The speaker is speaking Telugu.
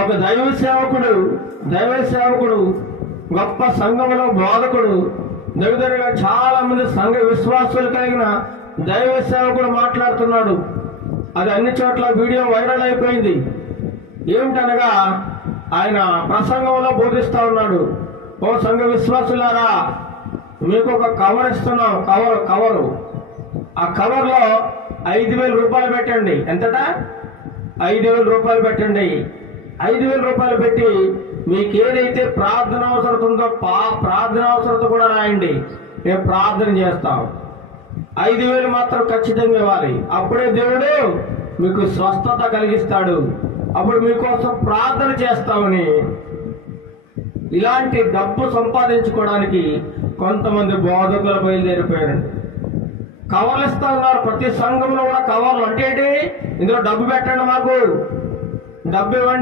ఒక దైవ సేవకుడు గొప్ప సంఘంలో బోధకుడు, దగ్గరగా చాలా మంది సంఘ విశ్వాసులు కలిగిన దైవ సేవకుడు మాట్లాడుతున్నాడు. అది అన్ని చోట్ల వీడియో వైరల్ అయిపోయింది. ఏమిటనగా ఆయన ప్రసంగంలో బోధిస్తూ ఉన్నాడు. ఓ సంఘ విశ్వాసులారా, మీకు ఒక కవర్ ఇస్తున్నాం. కవరు ఆ కవర్లో 5,000 రూపాయలు పెట్టండి. ఎంతట? 5,000 రూపాయలు పెట్టండి. 5,000 రూపాయలు పెట్టి మీకు ఏదైతే ప్రార్థన అవసరం ఉందో ప్రార్థన అవసరత కూడా రాయండి. మేము ప్రార్థన చేస్తాం. 5,000 మాత్రం ఖచ్చితంగా ఇవ్వాలి. అప్పుడే దేవుడు మీకు స్వస్థత కలిగిస్తాడు. అప్పుడు మీకోసం ప్రార్థన చేస్తామని ఇలాంటి డబ్బు సంపాదించుకోవడానికి కొంతమంది బోధకులు బయలుదేరిపోయారు. కవర్లు ఇస్తా ఉన్నారు. ప్రతి సంఘంలో కూడా కవర్లు అంటే ఏంటి? ఇందులో డబ్బు పెట్టండి, మాకు డబ్బు ఇవ్వండి.